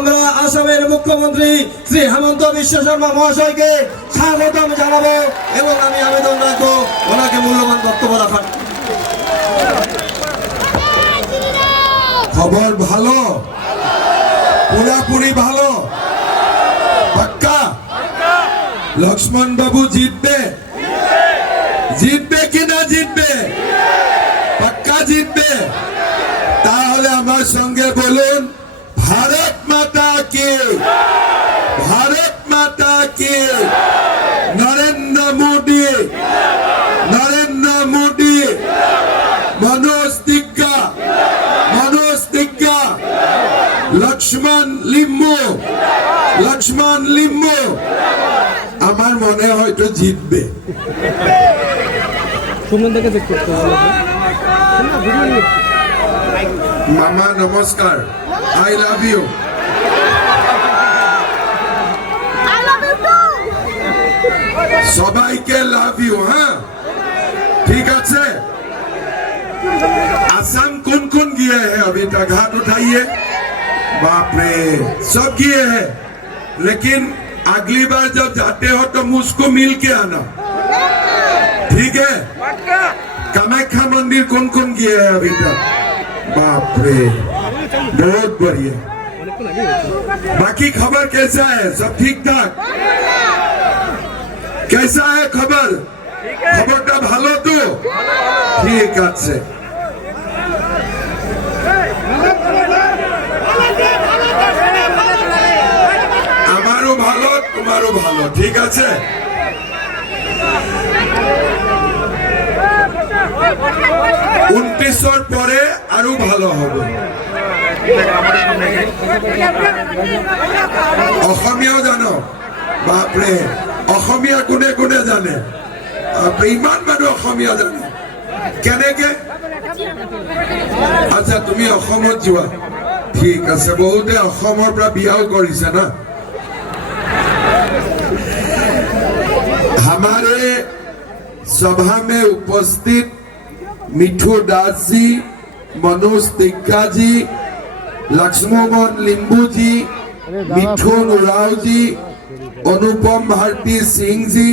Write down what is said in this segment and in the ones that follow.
আমরা আসামের মুখ্যমন্ত্রী শ্রী হেমন্ত বিশ্ব শর্মা মহাশয়কে স্বাগতম জানাবো এবং আমি আবেদন রাখবো ওনাকে মূল্যবান বক্তব্য রাখার। খবর ভালো, পুরাপুরি ভালো, পাক্কা লক্ষ্মণ বাবু জিতবে, জিতবে কিনা জিতবে, পাক্কা জিতবে। তাহলে আমার সঙ্গে বলুন ভারত মাতা কি, ভারত মাতা কি, নরেন্দ্র মোদী, নরেন্দ্র মোদী, मनोज तिग्गा, मनोज तिग्गा, लक्ष्मण लिम्बू, लक्ष्मण लिम्बू আমার মনে হয়তো জিতবে। মামা নমস্কার, আই লাভ ইউ। সবাইকে লাভ ইউ। হ্যাঁ ঠিক আছে। असम कौन कौन गए हैं अभी तक? हाथ उठाइए। बाप रे, सब गए हैं, लेकिन अगली बार जब जाते हो तो मुझको मिल के आना, ठीक है? कामाख्या मंदिर कौन कौन गए हैं अभी तक? बाप रे, बहुत बढ़िया। बाकी खबर कैसा है? सब ठीक ठाक? कैसा है खबर? खबरটা ভালো তো? ঠিক আছে। আমারও ভালো, তোমারও ভালো, ঠিক আছে। 29 পরে আরো ভালো হবে। অসমীয়াও জানো? বাপরে, অসমীয়া কোনে কোনে জানে? ইমান মানুহ অসমীয়া জানে কেনেকে? আচ্ছা তুমি অসমত যোৱা, ঠিক আছে। বহুতে অসমৰ পৰা বিয়াও কৰিছে না। हमारे सभा में उपस्थित मिठू दास जी, मनोज तिग्गा जी, लक्ष्मण लिम्बू जी, मिठुन उराव जी, अनुपम भारती सिंह जी,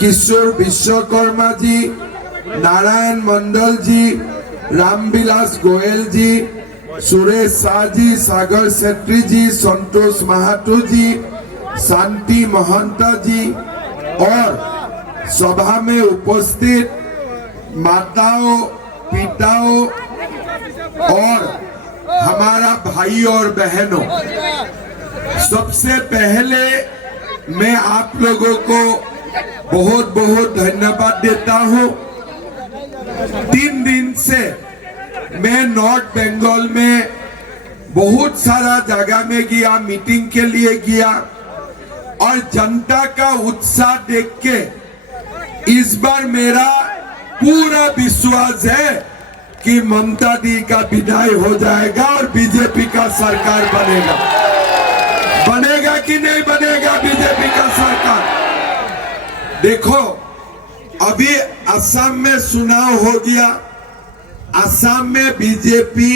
किशोर विश्वकर्मा जी, नारायण मंडल जी, रामविलास गोयल जी, सुरेश शाह जी, सागर सेट्री जी, संतोष महातो जी, शांति महंता जी और सभा में उपस्थित माताओं, पिताओं और हमारा भाई और बहनों, सबसे पहले मैं आप लोगों को बहुत बहुत धन्यवाद देता हूं। 3 दिन से मैं नॉर्थ बंगाल में बहुत सारा जगह में गया, मीटिंग के लिए गया और जनता का उत्साह देख के इस बार मेरा पूरा विश्वास है कि ममता दी का विदाई हो जाएगा और बीजेपी का सरकार बनेगा। बनेगा कि नहीं बनेगा बीजेपी का सरकार? देखो अभी असम में चुनाव हो गया, असम में बीजेपी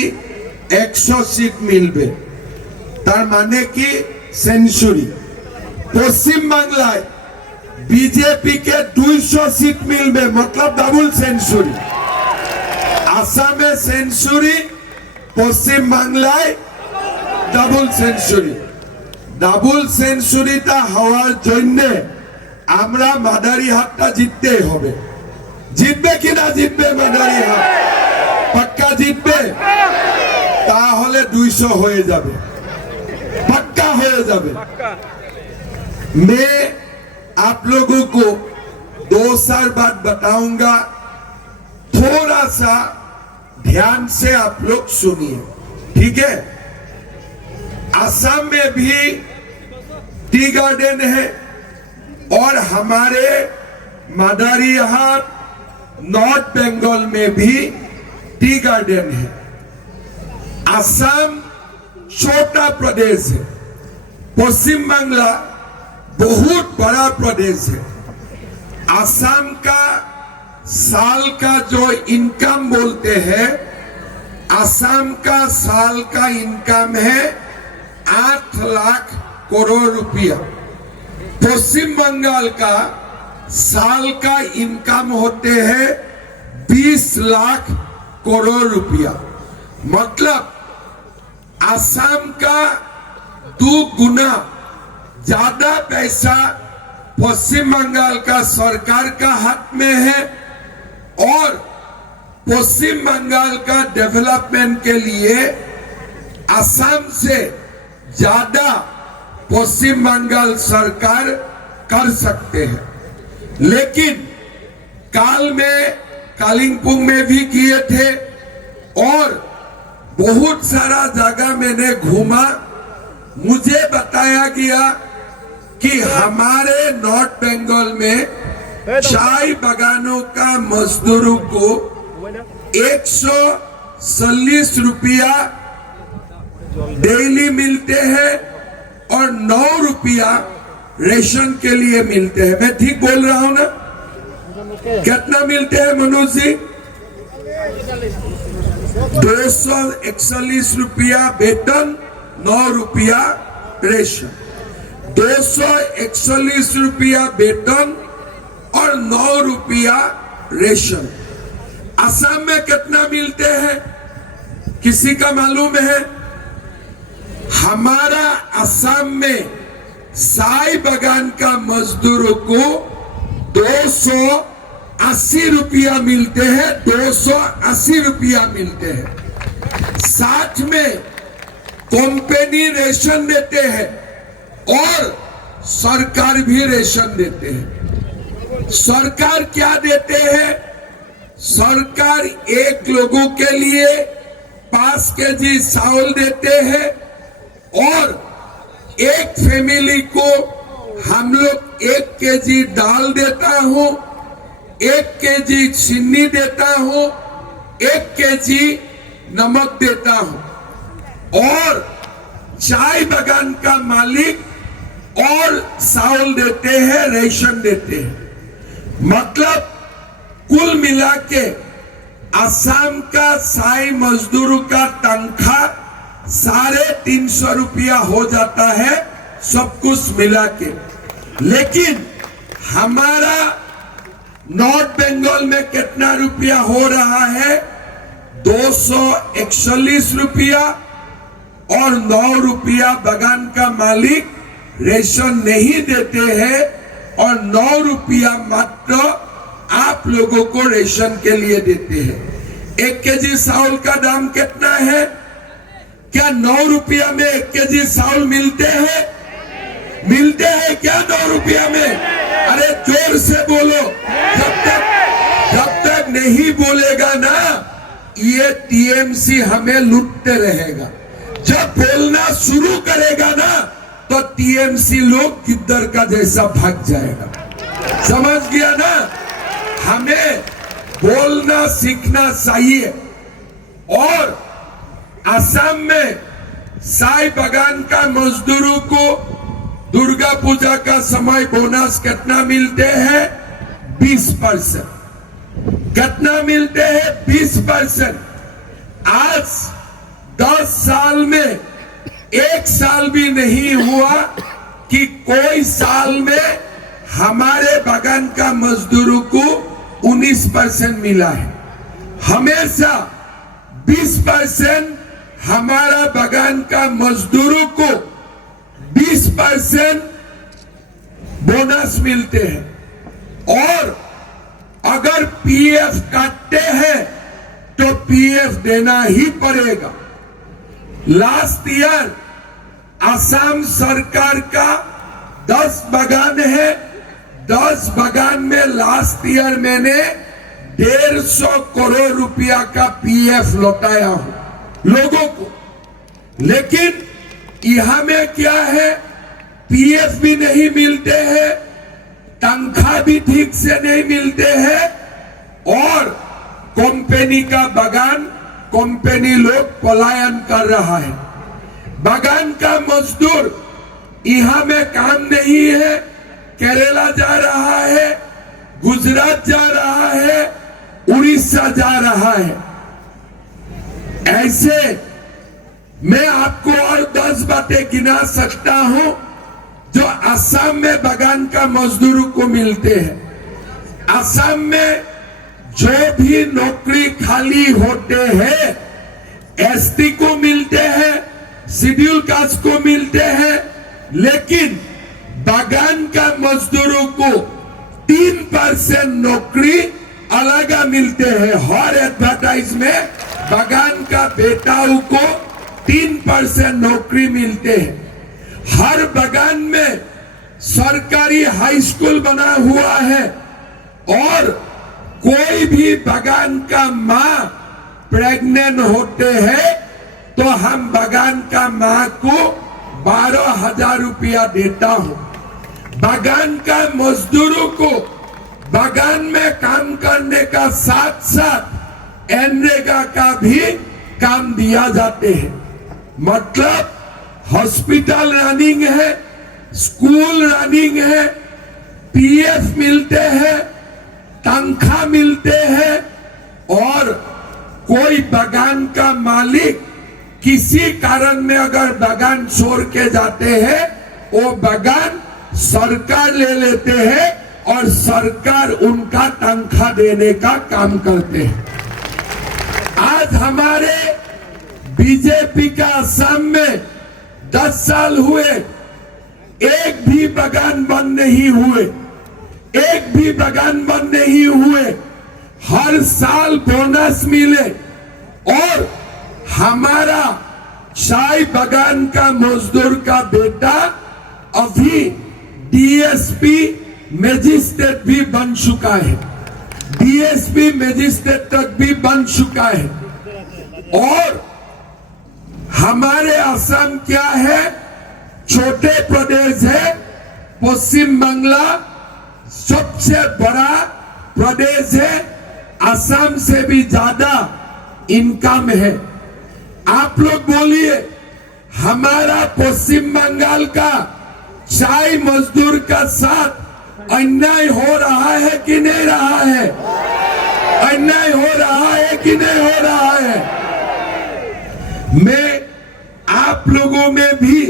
100 सीट मिलबे, तार माने की सेंचुरी। पश्चिम बांग्लाय बीजेपी के 200 सीट मिलबे, मतलब डबल सेंचुरी। असम में सेंचुरी, पश्चिम बांग्लाय डबल सेंचुरी। डबल सेंचुरीटा हওয়ার জন্য আমরা মাদারিহাটটা জিততেই হবে। জিতবে কিনা জিতবে মাদারিহাট? পাক্কা জিতবে? তাহলে 200 হয়ে যাবে, পাক্কা হয়ে যাবে। मैं आप लोगों को 2 साल बाद बताऊंगा, थोड़ा सा ध्यान से आप लोग सुनिए, ठीक है? असम में भी टी गार्डन है और हमारे मादारिहाट नॉर्थ बंगाल में भी टी गार्डन है। असम छोटा प्रदेश है, पश्चिम बांग्ला बहुत बड़ा प्रदेश है। असम का साल का जो इनकम बोलते हैं, असम का साल का इनकम है 8 लाख करोड़ रुपया। पश्चिम बंगाल का साल का इनकम होते हैं 20 लाख करोड़ रुपया। मतलब असम का 2 गुना ज्यादा पैसा पश्चिम बंगाल का सरकार का हाथ में है और पश्चिम बंगाल का डेवलपमेंट के लिए असम से ज्यादा पश्चिम बंगाल सरकार कर सकते हैं। लेकिन काल में कालिंपोंग में भी किए थे और बहुत सारा जगह मैंने घूमा। मुझे बताया गया कि हमारे नॉर्थ बंगाल में चाय बागानों का मजदूरों को 140 रुपया डेली मिलते हैं और 9 रुपया रेशन के लिए मिलते हैं। मैं ठीक बोल रहा हूं ना? कितना मिलते हैं मनोज जी? 241 रुपया वेतन, 9 रुपया रेशन। 241 रुपया वेतन और 9 रुपया रेशन। असम में कितना मिलते हैं किसी का मालूम है? हमारा असम में चाय बागान का मजदूरों को 280 रुपया मिलते हैं। 280 रुपया मिलते हैं। साथ में कंपनी रेशन देते हैं और सरकार भी रेशन देते हैं। सरकार क्या देते हैं? सरकार एक लोगों के लिए 5 केजी चावल देते हैं और एक फैमिली को हम लोग 1 केजी दाल देता हूं, 1 केजी चीनी देता हूं, 1 केजी नमक देता हूं और चाय बागान का मालिक और चावल देते हैं, रेशन देते हैं। मतलब कुल मिला के असम का चाय मजदूरों का तनख्वाह 350 रुपया हो जाता है सब कुछ मिला के। लेकिन हमारा नॉर्थ बंगाल में कितना रुपया हो रहा है? 241 रुपया और 9 रुपया बागान का मालिक रेशन नहीं देते हैं और 9 रुपया मात्र आप लोगों को रेशन के लिए देते हैं। 1 केजी चावल का दाम कितना है? क्या 9 रुपया में 1 केजी चावल मिलते हैं? मिलते हैं क्या 9 रुपया में? अरे जोर से बोलो। जब तक नहीं बोलेगा ना ये टीएमसी हमें लूटते रहेगा। जब बोलना शुरू करेगा ना तो टीएमसी लोग किधर का जैसा भाग जाएगा। समझ गया ना? हमें बोलना सीखना चाहिए। और असम में चाय बागान का मजदूरों को दुर्गा पूजा का समय बोनस कितना मिलते हैं? 20%। कितना मिलते हैं? 20%। आज 10 साल में 1 साल भी नहीं हुआ कि कोई साल में हमारे बागान का मजदूरों को 19% मिला है। हमेशा 20% हमारा बागान का मजदूरों को 20% बोनस मिलते हैं। और अगर पीएफ काटते हैं तो पीएफ देना ही पड़ेगा। लास्ट ईयर असम सरकार का 10 बागान है। 10 बागान में लास्ट ईयर मैंने 150 करोड़ रुपया का पीएफ लौटाया हूं लोगों को। लेकिन यहां में क्या है? पीएफ भी नहीं मिलते हैं, तनख्वाह भी ठीक से नहीं मिलते हैं और कंपनी का बागान कंपनी लोग पलायन कर रहा है। बागान का मजदूर यहां में काम नहीं है, केरला जा रहा है, गुजरात जा रहा है, उड़ीसा जा रहा है। ऐसे मैं आपको और 10 बातें गिना सकता हूं जो असम में बगान का मजदूरों को मिलते हैं। असम में जो भी नौकरी खाली होते हैं एसटी को मिलते हैं, शेड्यूल कास्ट को मिलते हैं, लेकिन बगान का मजदूरों को 3% नौकरी अलग मिलते हैं। हर एडवर्टाइज में बगान का बेटाओं को 3% नौकरी मिलते हैं। हर बगान में सरकारी हाई स्कूल बना हुआ है और कोई भी बगान का माँ प्रेग्नेंट होते हैं तो हम बगान का माँ को 12,000 रुपया देता हूं। बगान का मजदूरों को बगान में काम करने का साथ साथ एनरेगा का भी काम दिया जाते हैं। मतलब हॉस्पिटल रनिंग है, स्कूल रनिंग है, पीएफ मिलते हैं, तनख्वाह मिलते हैं और कोई बगान का मालिक किसी कारण में अगर बगान छोड़ के जाते हैं वो बगान सरकार ले लेते हैं और सरकार उनका तनख्वाह देने का काम करते हैं। आज हमारे बीजेपी का असम में 10 साल हुए, एक भी बगान बंद नहीं हुए, एक भी बगान बंद नहीं हुए। हर साल बोनस मिले और हमारा चाय बगान का मजदूर का बेटा अभी डीएसपी मजिस्ट्रेट भी बन चुका है, डीएसपी मजिस्ट्रेट तक भी बन चुका है। और हमारे असम क्या है, छोटे प्रदेश है, पश्चिम बंगला सबसे बड़ा प्रदेश है, असम से भी ज्यादा इनकम है। आप लोग बोलिए हमारा पश्चिम बंगाल का चाय मजदूर का साथ अन्याय हो रहा है कि नहीं रहा है? अन्याय हो रहा है कि नहीं हो रहा है? मैं आप लोगों में भी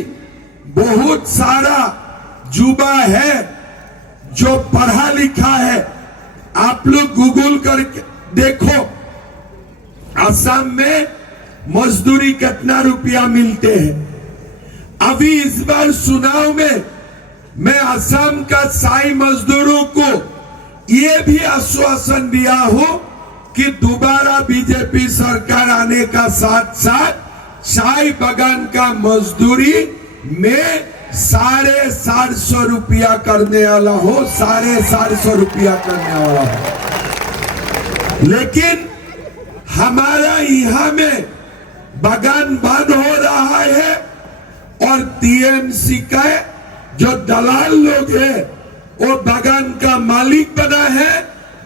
बहुत सारा युवा है जो पढ़ा लिखा है। आप लोग गूगल करके देखो असम में मजदूरी कितना रुपया मिलते हैं। अभी इस बार चुनाव में मैं असम का चाय मजदूरों को ये भी आश्वासन दिया हूं कि दोबारा बीजेपी सरकार आने का साथ साथ चाय बगान का मजदूरी में 450 रुपया करने वाला हो, 450 रुपया करने वाला हो। लेकिन हमारा यहाँ में बगान बंद हो रहा है और टीएमसी का जो दलाल लोग है वो बगान का मालिक बना है।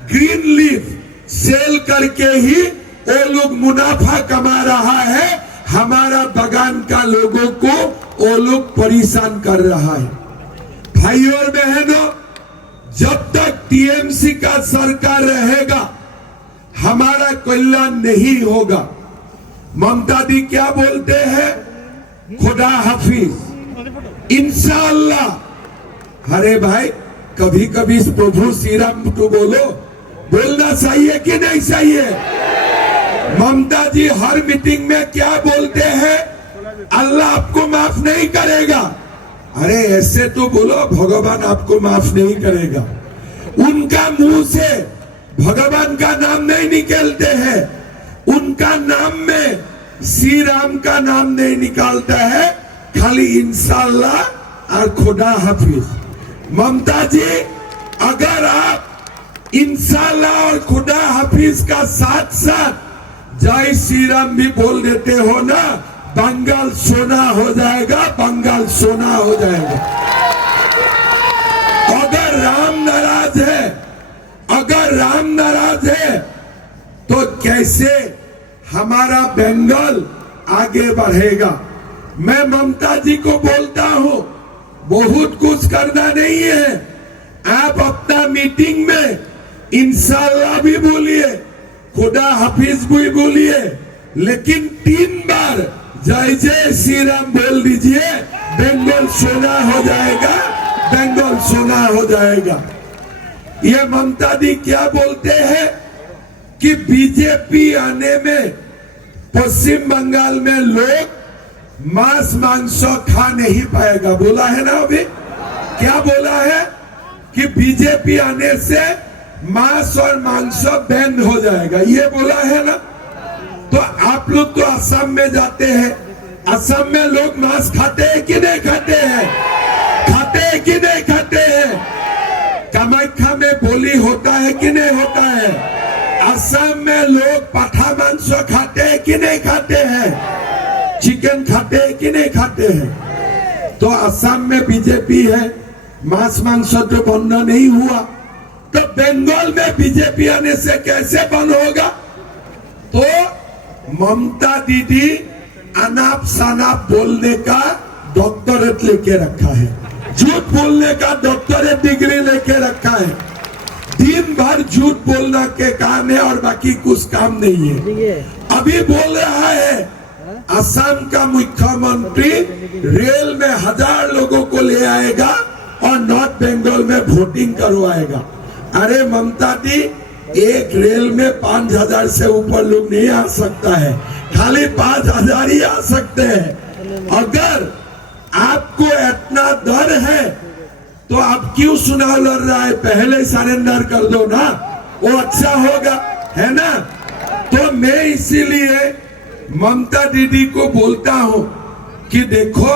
ग्रीन लीफ सेल करके ही वो लोग मुनाफा कमा रहा है। हमारा बगान का लोगों को वो लोग परेशान कर रहा है। भाई और बहनों, जब तक टीएमसी का सरकार रहेगा हमारा कल्याण नहीं होगा। ममता दी क्या बोलते हैं? खुदा हाफिज, इंशाअल्लाह। अरे भाई कभी कभी प्रभु श्री राम को बोलो, बोलना चाहिए कि नहीं चाहिए? ममता जी हर मीटिंग में क्या बोलते हैं? अल्लाह आपको माफ नहीं करेगा। अरे ऐसे तो बोलो भगवान आपको माफ नहीं करेगा। उनका मुंह से भगवान का नाम नहीं निकलते हैं, उनका नाम में श्री राम का नाम नहीं निकालता है, खाली इंशाअल्लाह और खुदा हाफिज। ममता जी अगर आप इंशाअल्लाह और खुदा हाफिज का साथ साथ जय श्री राम भी बोल देते हो ना, बंगाल सोना हो जाएगा, बंगाल सोना हो जाएगा। अगर राम नाराज है, अगर राम नाराज है तो कैसे हमारा बंगाल आगे बढ़ेगा? मैं ममता जी को बोलता हूं बहुत कुछ करना नहीं है। आप अपना मीटिंग में इंशाअल्लाह भी बोलिए, खुदा हाफिज भी बोलिए, लेकिन 3 बार जय जय श्री राम बोल दीजिए, बंगाल सोना हो जाएगा, बंगाल सोना हो जाएगा। ये ममता दी क्या बोलते हैं कि बीजेपी आने में पश्चिम बंगाल में लोग मांस मांस खा नहीं पाएगा, बोला है ना अभी? क्या बोला है कि बीजेपी आने से मांस और मांस बैन हो जाएगा, ये बोला है ना। तो आप लोग तो असम में जाते हैं, असम में लोग मांस खाते हैं कि नहीं खाते हैं? खाते हैं कि नहीं खाते हैं? कामाख्या में बोली होता है कि नहीं होता है? असम में लोग पाठा मांस खाते हैं कि नहीं खाते हैं? चिकन खाते हैं कि नहीं खाते हैं? तो असम में बीजेपी है, मांस मांस तो बंद नहीं हुआ, तो बंगाल में बीजेपी आने से कैसे बंद होगा? तो ममता दीदी अनाप शनाप बोलने का डॉक्टरेट लेके रखा है, झूठ बोलने का डॉक्टरेट डिग्री लेके रखा है। दिन भर झूठ बोलना के काम है और बाकी कुछ काम नहीं है। अभी बोल रहा है असम का मुख्यमंत्री रेल में 1000 लोगों को ले आएगा और नॉर्थ बंगाल में वोटिंग करवाएगा। अरे ममता दी, एक रेल में 5000 से ऊपर लोग नहीं आ सकता है, खाली 5000 ही आ सकते हैं। अगर आपको इतना डर है तो आप क्यों चुनाव लड़ रहा है? पहले ही सरेंडर कर दो ना, वो अच्छा होगा, है ना। तो मैं इसीलिए ममता दीदी को बोलता हूं कि देखो,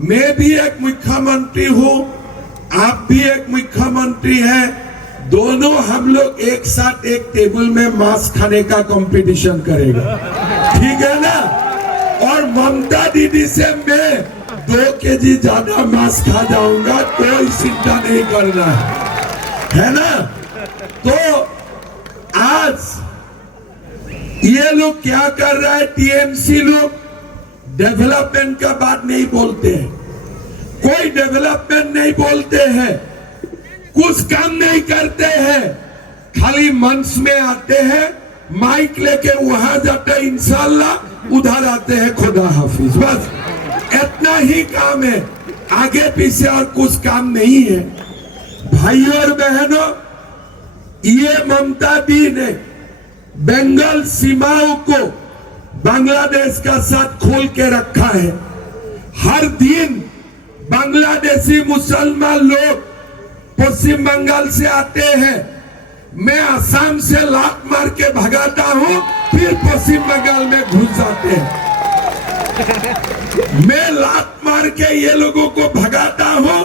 मैं भी एक मुख्यमंत्री हूं, आप भी एक मुख्यमंत्री हैं, दोनों हम लोग एक साथ एक टेबल में मांस खाने का कंपटीशन करेगा, ठीक है ना। और ममता दीदी से मैं 2 केजी ज्यादा मांस खा जाऊंगा, कोई चिंता नहीं करना है ना। तो आज ये लोग क्या कर रहा है, टीएमसी लोग डेवलपमेंट का बात नहीं बोलते हैं, कोई डेवलपमेंट नहीं बोलते हैं, कुछ काम नहीं करते हैं, खाली मंच में आते हैं, माइक लेके वहां जाते हैं इंशाल्लाह, उधर आते हैं खुदा हाफिज, बस इतना ही काम है, आगे पीछे और कुछ काम नहीं है। भाइयों और बहनों, ये ममता दी ने बंगाल सीमाओं को बांग्लादेश का साथ खोल के रखा है। हर दिन बांग्लादेशी मुसलमान लोग पश्चिम बंगाल से आते हैं, मैं असम से लात मार के भगाता हूं, फिर पश्चिम बंगाल में घुस जाते हैं। मैं लात मार के ये लोगों को भगाता हूं,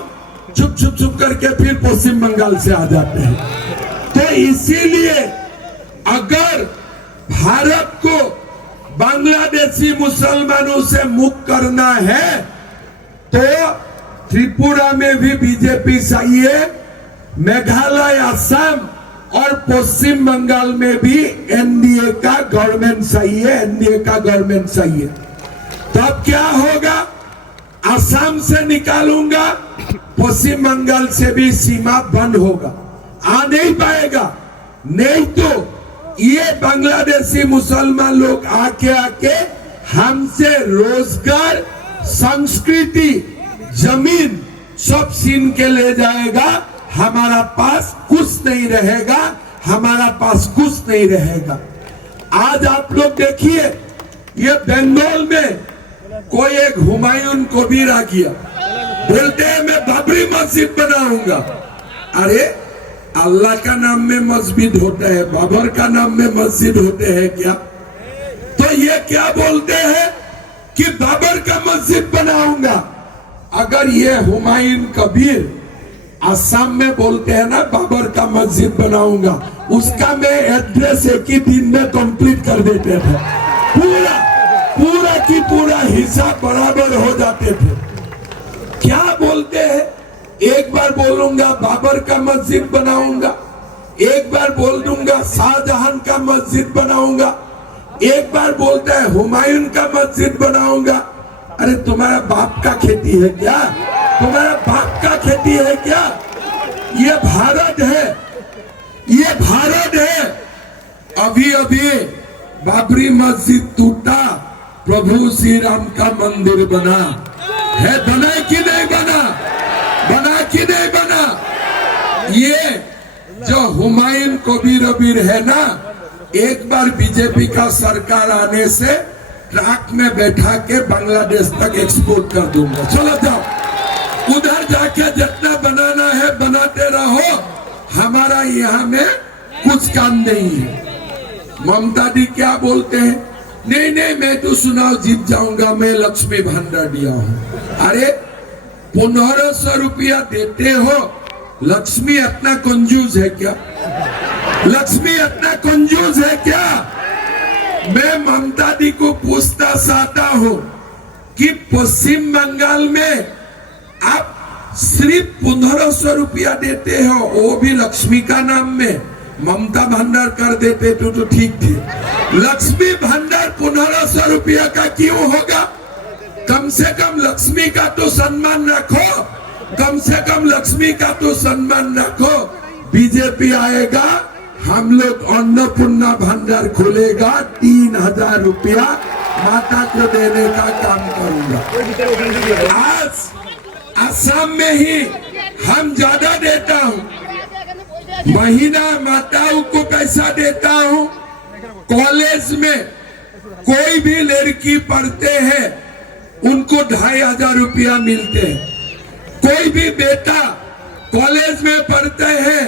चुप चुप चुप करके फिर पश्चिम बंगाल से आ जाते हैं। तो इसीलिए अगर भारत को बांग्लादेशी मुसलमानों से मुक्त करना है तो त्रिपुरा में भी बीजेपी चाहिए, मेघालय, असम और पश्चिम बंगाल में भी एनडीए का गवर्नमेंट चाहिए, एनडीए का गवर्नमेंट चाहिए। तब क्या होगा, असम से निकालूंगा, पश्चिम बंगाल से भी सीमा बंद होगा, आ नहीं पाएगा। नहीं तो ये बांग्लादेशी मुसलमान लोग आके हमसे रोजगार, संस्कृति, जमीन सब छीन के ले जाएगा, हमारा पास कुछ नहीं रहेगा, हमारा पास कुछ नहीं रहेगा। आज आप लोग देखिए, ये बंगाल में कोई एक हुमायूं कबीर आ गया, बोलते हैं मैं बाबरी मस्जिद बनाऊंगा। अरे अल्लाह का नाम में मस्जिद होता है, बाबर का नाम में मस्जिद होते हैं क्या? तो ये क्या बोलते हैं कि बाबर का मस्जिद बनाऊंगा। अगर ये हुमायूं कबीर असम में बोलते हैं ना बाबर का मस्जिद बनाऊंगा, उसका मैं एड्रेस एक ही दिन में कंप्लीट कर देते थे, पूरा की पूरा हिसाब बराबर हो जाते थे। क्या बोलते हैं, एक बार बोलूंगा बाबर का मस्जिद बनाऊंगा, एक बार बोल दूंगा शाहजहां का मस्जिद बनाऊंगा, एक बार बोलता है हुमायूं का मस्जिद बनाऊंगा। अरे तुम्हारा बाप का खेती है क्या? तुम्हारा बाप का खेती है क्या? ये भारत है, ये भारत है। अभी अभी बाबरी मस्जिद टूटा, प्रभु श्री राम का मंदिर बना है, बना कि नहीं बना, बना कि नहीं बना। ये जो हुमायूं कबीर है ना, एक बार बीजेपी का सरकार आने से ट्रक में बैठा के बांग्लादेश तक एक्सपोर्ट कर दूंगा। चलो जाओ, उधर जाके जितना बनाना है बनाते रहो, हमारा यहाँ में कुछ काम नहीं है। ममता दी क्या बोलते हैं, नहीं नहीं मैं तो चुनाव जीत जाऊंगा, मैं लक्ष्मी भंडार दिया हूं। अरे 1500 रुपया देते हो, लक्ष्मी इतना कंजूस है क्या, लक्ष्मी इतना कंजूस है क्या। मैं ममता दी को पूछना चाहता हूं कि पश्चिम बंगाल में आप सिर्फ 1500 रुपया देते हो, वो भी लक्ष्मी का नाम में। ममता भंडार कर देते तो ठीक थे, लक्ष्मी भंडार 1500 रुपया का क्यों होगा। कम से कम लक्ष्मी का तो सम्मान रखो, कम से कम लक्ष्मी का तो सम्मान रखो। बीजेपी आएगा, हम लोग अन्नपूर्णा भंडार खुलेगा, 3000 रुपया माता को देने का काम करूंगा। आज असम में ही हम ज्यादा देता हूं, महीना माताओं को पैसा देता हूं। कॉलेज में कोई भी लड़की पढ़ते हैं उनको 2500 रुपया मिलते हैं। कोई भी बेटा कॉलेज में पढ़ते हैं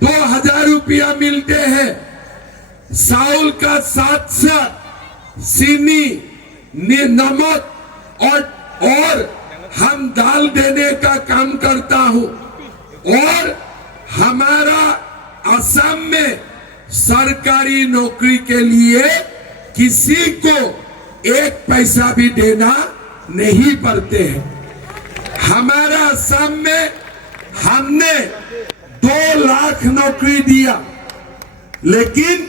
2000 रुपया मिलते हैं। चावल का 700 चीनी नमक और हम दाल देने का काम करता हूं। और हमारा असम में सरकारी नौकरी के लिए किसी को 1 पैसा भी देना नहीं पड़ते हैं। हमारा असम में हमने 2 लाख नौकरी दिया, लेकिन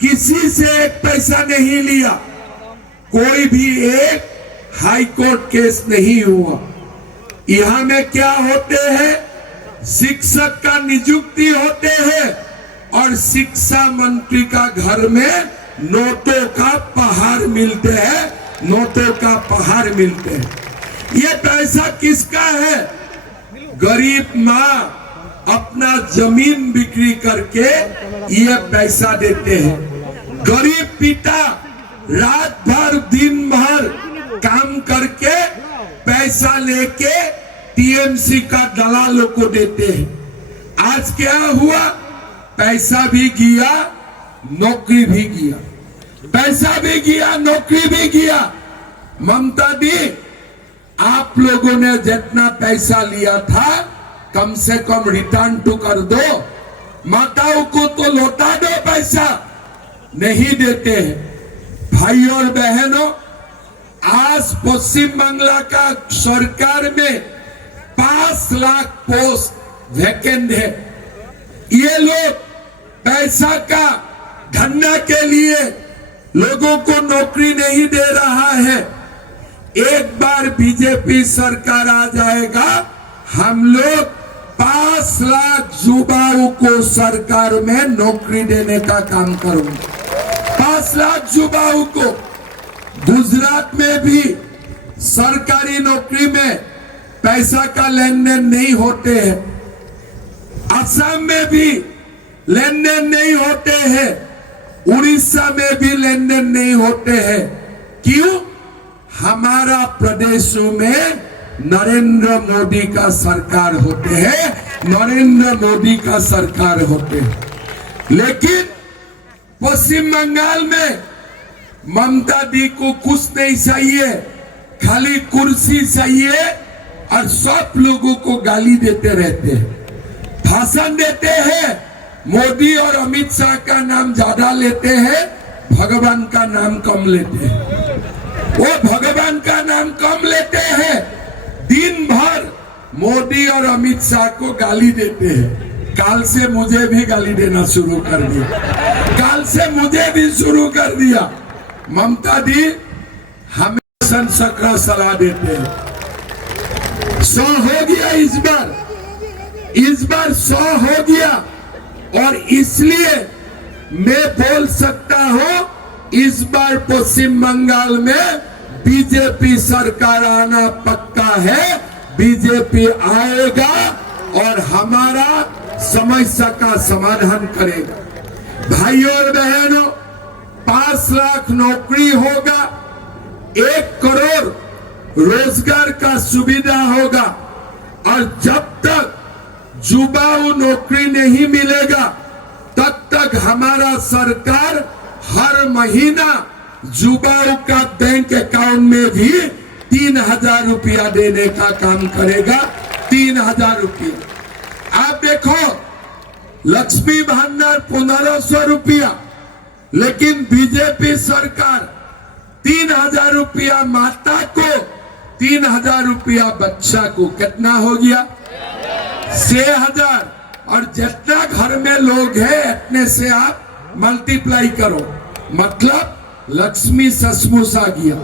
किसी से 1 पैसा नहीं लिया। कोई भी एक हाई कोर्ट केस नहीं हुआ। यहाँ में क्या होते हैं, शिक्षक का नियुक्ति होते हैं और शिक्षा मंत्री का घर में नोटों का पहाड़ मिलते हैं, नोटों का पहाड़ मिलते हैं। ये पैसा किसका है, गरीब माँ अपना जमीन बिक्री करके ये पैसा देते हैं। गरीब पिता रात भर दिन भर काम करके पैसा लेके टीएमसी का दलालों को देते हैं। आज क्या हुआ, पैसा भी गया, नौकरी भी गया, पैसा भी गया, नौकरी भी गया। ममता दी, आप लोगों ने जितना पैसा लिया था कम से कम रिटर्न तो कर दो, माताओं को तो लौटा दो। पैसा नहीं देते हैं। भाई और बहनों, आज पश्चिम बांग्ला का सरकार में 5 लाख पोस्ट वैकेंट है। ये लोग पैसा का धंधा के लिए लोगों को नौकरी नहीं दे रहा है। एक बार बीजेपी सरकार आ जाएगा, हम लोग 5 लाख युवाओं को सरकार में नौकरी देने का काम करूंगा। 5 लाख युवाओं को। गुजरात में भी सरकारी नौकरी में पैसा का लेन देन नहीं होते हैं, असम में भी लेन देन नहीं होते हैं, उड़ीसा में भी लेन देन नहीं होते हैं। क्यों? हमारा प्रदेशों में नरेंद्र मोदी का सरकार होते हैं, नरेंद्र मोदी का सरकार होते हैं। लेकिन पश्चिम बंगाल में ममता दी को कुछ नहीं चाहिए, खाली कुर्सी चाहिए और सब लोगों को गाली देते रहते हैं, भाषण देते हैं। मोदी और अमित शाह का नाम ज्यादा लेते हैं, भगवान का नाम कम लेते हैं। वो भगवान का नाम कम लेते हैं, दिन भर मोदी और अमित शाह को गाली देते हैं। काल से मुझे भी गाली देना शुरू कर दिया, काल से मुझे भी शुरू कर दिया। ममता दी हमें संसकरा सलाह देते हैं। 100 हो गया इस बार 100 हो गया। और इसलिए मैं बोल सकता हूं इस बार पश्चिम बंगाल में बीजेपी सरकार आना पक्का है। बीजेपी आएगा और हमारा समस्या का समाधान करेगा। भाइयों और बहनों, 5 लाख नौकरी होगा, 1 करोड़ रोजगार का सुविधा होगा। और जब तक युवाओं नौकरी नहीं मिलेगा तब तक हमारा सरकार हर महीना युवाओं का बैंक अकाउंट में भी 3,000 रुपया देने का काम करेगा। 3,000 रुपया। आप देखो, लक्ष्मी भंडार 1,500 रुपया, लेकिन बीजेपी सरकार 3,000 रुपया माता को, 3,000 रुपया बच्चा को, कितना हो गया? 6,000। और जितना घर में लोग हैं इतने से आप मल्टीप्लाई करो, मतलब लक्ष्मी सचमुच आ गया।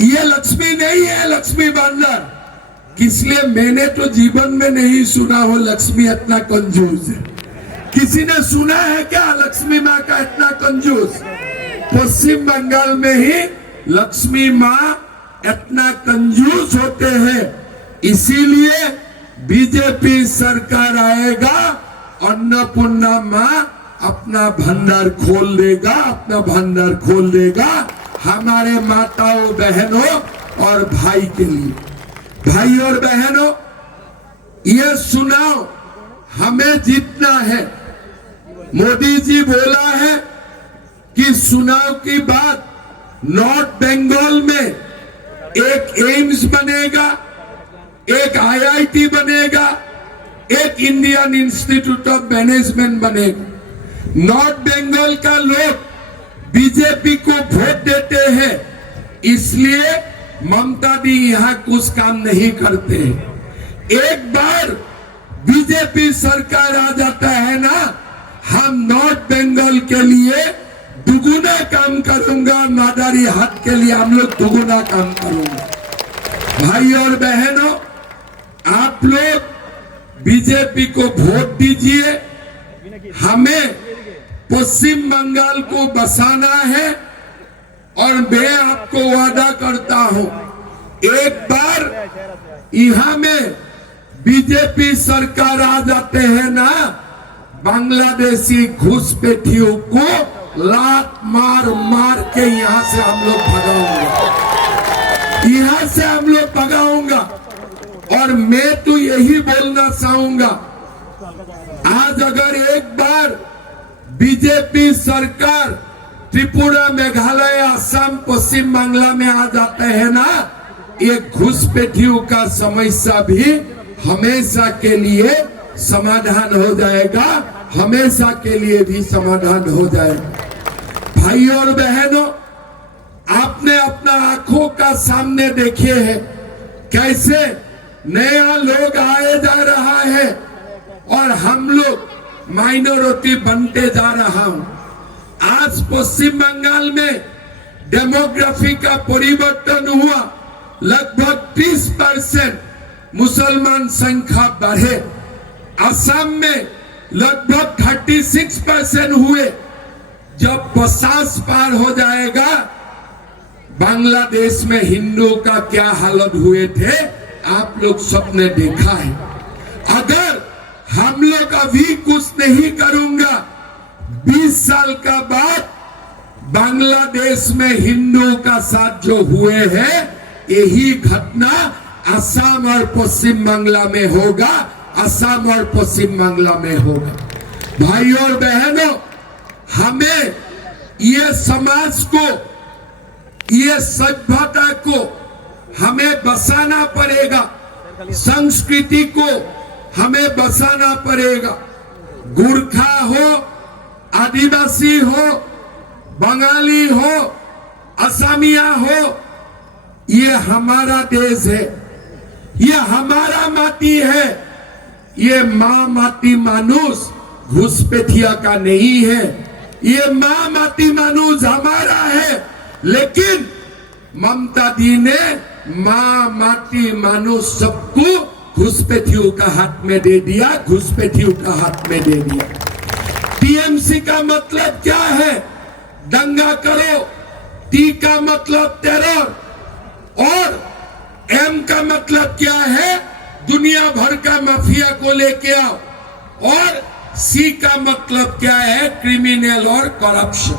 ये लक्ष्मी नहीं है लक्ष्मी भंडार, इसलिए मैंने तो जीवन में नहीं सुना हो लक्ष्मी इतना कंजूस है। किसी ने सुना है क्या लक्ष्मी माँ का इतना कंजूस? पश्चिम बंगाल में ही लक्ष्मी माँ इतना कंजूस होते हैं। इसीलिए बीजेपी सरकार आएगा, अन्नपूर्णा माँ अपना भंडार खोल देगा, अपना भंडार खोल देगा हमारे माताओं बहनों और भाई के लिए। भाई और बहनों, ये सुनाओ, हमें जीतना है। मोदी जी बोला है कि चुनाव की बात, नॉर्थ बंगाल में एक एम्स बनेगा, एक आईआईटी बनेगा, एक इंडियन इंस्टीट्यूट ऑफ मैनेजमेंट बनेगा। नॉर्थ बंगाल का लोग बीजेपी को वोट देते हैं, इसलिए ममता दी यहाँ कुछ काम नहीं करते। एक बार बीजेपी सरकार आ जाता है ना, हम नॉर्थ बंगाल के लिए दुगुना काम करूंगा, मादारी हाथ के लिए हम लोग दुगुना काम करूंगा। भाई और बहनों, आप लोग बीजेपी को वोट दीजिए। हमें पश्चिम बंगाल को बसाना है और मैं आपको वादा करता हूं, एक बार यहाँ में बीजेपी सरकार आ जाते हैं ना, बांग्लादेशी घुसपैठियों को लात मार मार के यहाँ से हम लोग भगाऊंगा, यहाँ से हम लोग भगाऊंगा। और मैं तो यही बोलना चाहूंगा, आज अगर एक बार बीजेपी सरकार त्रिपुरा, मेघालय, असम, पश्चिम बांग्ला में आ जाते हैं ना, ये घुसपैठियों का समस्या भी हमेशा के लिए समाधान हो जाएगा, हमेशा के लिए भी समाधान हो जाएगा। भाई और बहनों, आपने अपना आंखों का सामने देखे हैं कैसे नया लोग आए जा रहा है और हम लोग माइनॉरिटी बनते जा रहा हूं। आज पश्चिम बंगाल में डेमोग्राफी का परिवर्तन हुआ, लगभग 30% मुसलमान संख्या बढ़े। असम में लगभग 36% हुए। जब 50 पार हो जाएगा, बांग्लादेश में हिंदुओं का क्या हालत हुए थे आप लोग सबने देखा है। अगर हम लोग अभी कुछ नहीं करूंगा, 20 साल का बाद बांग्लादेश में हिंदुओं का साथ जो हुए हैं, यही घटना असम और पश्चिम बांग्ला में होगा, असम और पश्चिम बांग्ला में होगा। भाई और बहनों, हमें ये समाज को, ये सभ्यता को हमें बसाना पड़ेगा, संस्कृति को हमें बसाना पड़ेगा। गुरखा हो, आदिवासी हो, बंगाली हो, असमिया हो, ये हमारा देश है, ये हमारा माटी है। ये माँ माटी मानुष घुसपैठिया का नहीं है, ये माँ माटी मानुष हमारा है। लेकिन ममता दी ने माँ माटी मानुष सबको घुसपैठियों का हाथ में दे दिया, घुसपैठियों का हाथ में दे दिया। टीएमसी का मतलब क्या है? दंगा करो, टी का मतलब टेरर, और एम का मतलब क्या है, दुनिया भर का माफिया को लेके आओ, और सी का मतलब क्या है, क्रिमिनल और करप्शन।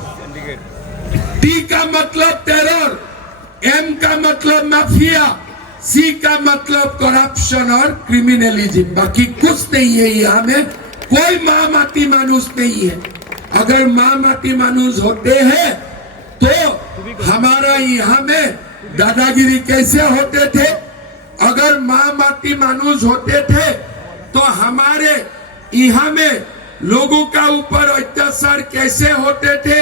टी का मतलब टेरर, एम का मतलब माफिया, सी का मतलब करप्शन और क्रिमिनलिज्म। बाकी कुछ नहीं है यहाँ में, कोई माँ माटी मानुस नहीं है। अगर माँ माटी मानुस होते हैं तो हमारा यहाँ में दादागिरी कैसे होते थे? अगर माँ माटी मानुस होते थे तो हमारे यहाँ में लोगों का ऊपर अत्याचार कैसे होते थे?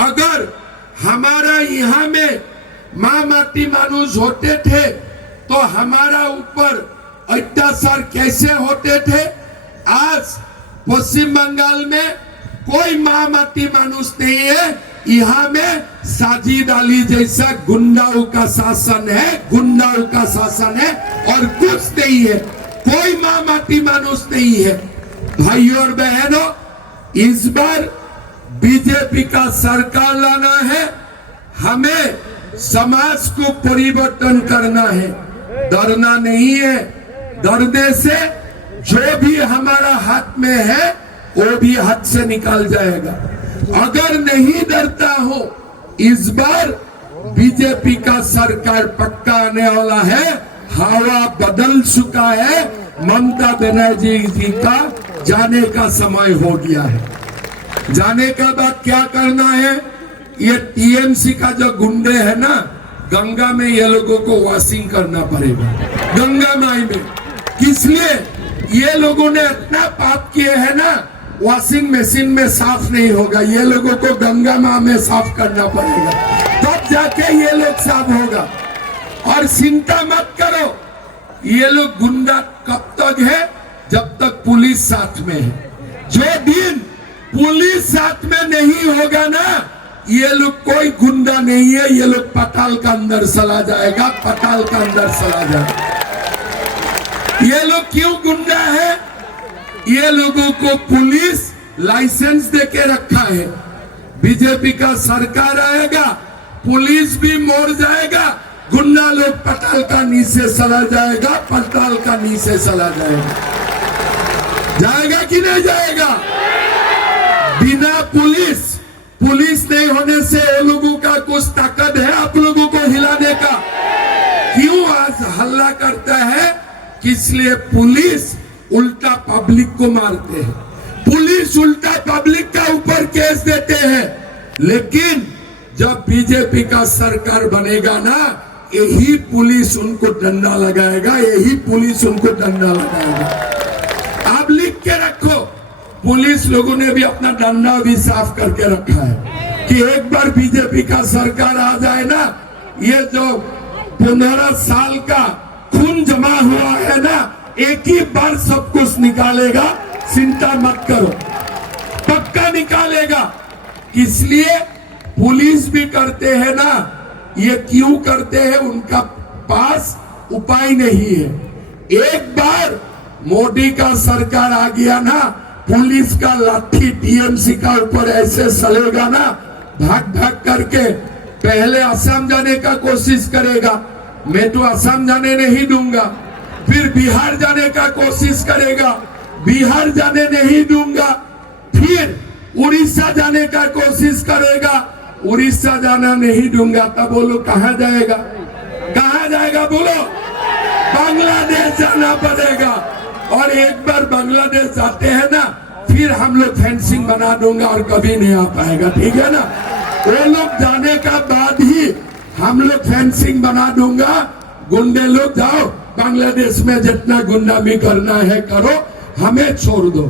अगर हमारा यहाँ में माँ माटी मानुस होते थे तो हमारा ऊपर अत्याचार कैसे होते थे? आज पश्चिम बंगाल में कोई माँ माटी मानुस नहीं है। यहाँ में साजिद अली जैसा गुंडाओं का शासन है, गुंडाओं का शासन है और कुछ नहीं है। कोई माँ माटी मानुस नहीं है। भाइयों और बहनों, इस बार बीजेपी का सरकार लाना है, हमें समाज को परिवर्तन करना है, डरना नहीं है। डरने से जो भी हमारा हाथ में है वो भी हाथ से निकल जाएगा। अगर नहीं डरता हो, इस बार बीजेपी का सरकार पक्का आने वाला है। हवा बदल चुका है, ममता बनर्जी जी का जाने का समय हो गया है। जाने के बाद क्या करना है? ये टीएमसी का जो गुंडे है ना, गंगा में ये लोगों को वॉशिंग करना पड़ेगा, गंगा माई में। किस लिए? ये लोगों ने इतना पाप किए हैं ना, वॉशिंग मशीन में साफ नहीं होगा, ये लोगों को गंगा माँ में साफ करना पड़ेगा, तब जाके ये लोग साफ होगा। और चिंता मत करो, ये लोग गुंडा कब तक है? जब तक पुलिस साथ में है। जो दिन पुलिस साथ में नहीं होगा ना, ये लोग कोई गुंडा नहीं है, ये लोग पताल का अंदर चला जाएगा, पताल का अंदर चला जाएगा। ये लोग क्यों गुंडा है? ये लोगों को पुलिस लाइसेंस देके रखा है। बीजेपी का सरकार आएगा, पुलिस भी मोड़ जाएगा, गुंडा लोग पताल का नीचे चला जाएगा, पताल का नीचे चला जाएगा। जाएगा कि नहीं जाएगा? बिना पुलिस नहीं होने से वो लोगों का कुछ ताकत है आप लोगों को हिलाने का? क्यों आज हल्ला करता है? इसलिए पुलिस उल्टा पब्लिक को मारते हैं, पुलिस उल्टा पब्लिक का ऊपर केस देते हैं। लेकिन जब बीजेपी का सरकार बनेगा ना, यही पुलिस उनको डंडा लगाएगा, यही पुलिस उनको डंडा लगाएगा। आप लिख के रखो, पुलिस लोगों ने भी अपना डंडा भी साफ करके रखा है कि एक बार बीजेपी का सरकार आ जाए ना, ये जो 15 साल का खून जमा हुआ है ना, एक ही बार सब कुछ निकालेगा। चिंता मत करो, पक्का निकालेगा। इसलिए पुलिस भी करते हैं ना, ये क्यों करते हैं? उनका पास उपाय नहीं है। एक बार मोदी का सरकार आ गया ना, पुलिस का लाठी टीएमसी का ऊपर ऐसे चलेगा ना, भाग भाग करके पहले असम जाने का कोशिश करेगा, मैं तो असम जाने नहीं दूंगा। फिर बिहार जाने का कोशिश करेगा, बिहार जाने नहीं दूंगा। फिर उड़ीसा जाने का कोशिश करेगा, उड़ीसा जाना नहीं दूंगा। तब बोलो कहां जाएगा? कहां जाएगा बोलो? बांग्लादेश जाना पड़ेगा। और एक बार बांग्लादेश जाते हैं ना, फिर हम लोग फेंसिंग बना दूंगा और कभी नहीं आ पाएगा, ठीक है ना? वो लोग जाने का बाद ही हम लोग फेंसिंग बना दूंगा। गुंडे लोग जाओ बांग्लादेश में, जितना गुंडामी करना है करो, हमें छोड़ दो।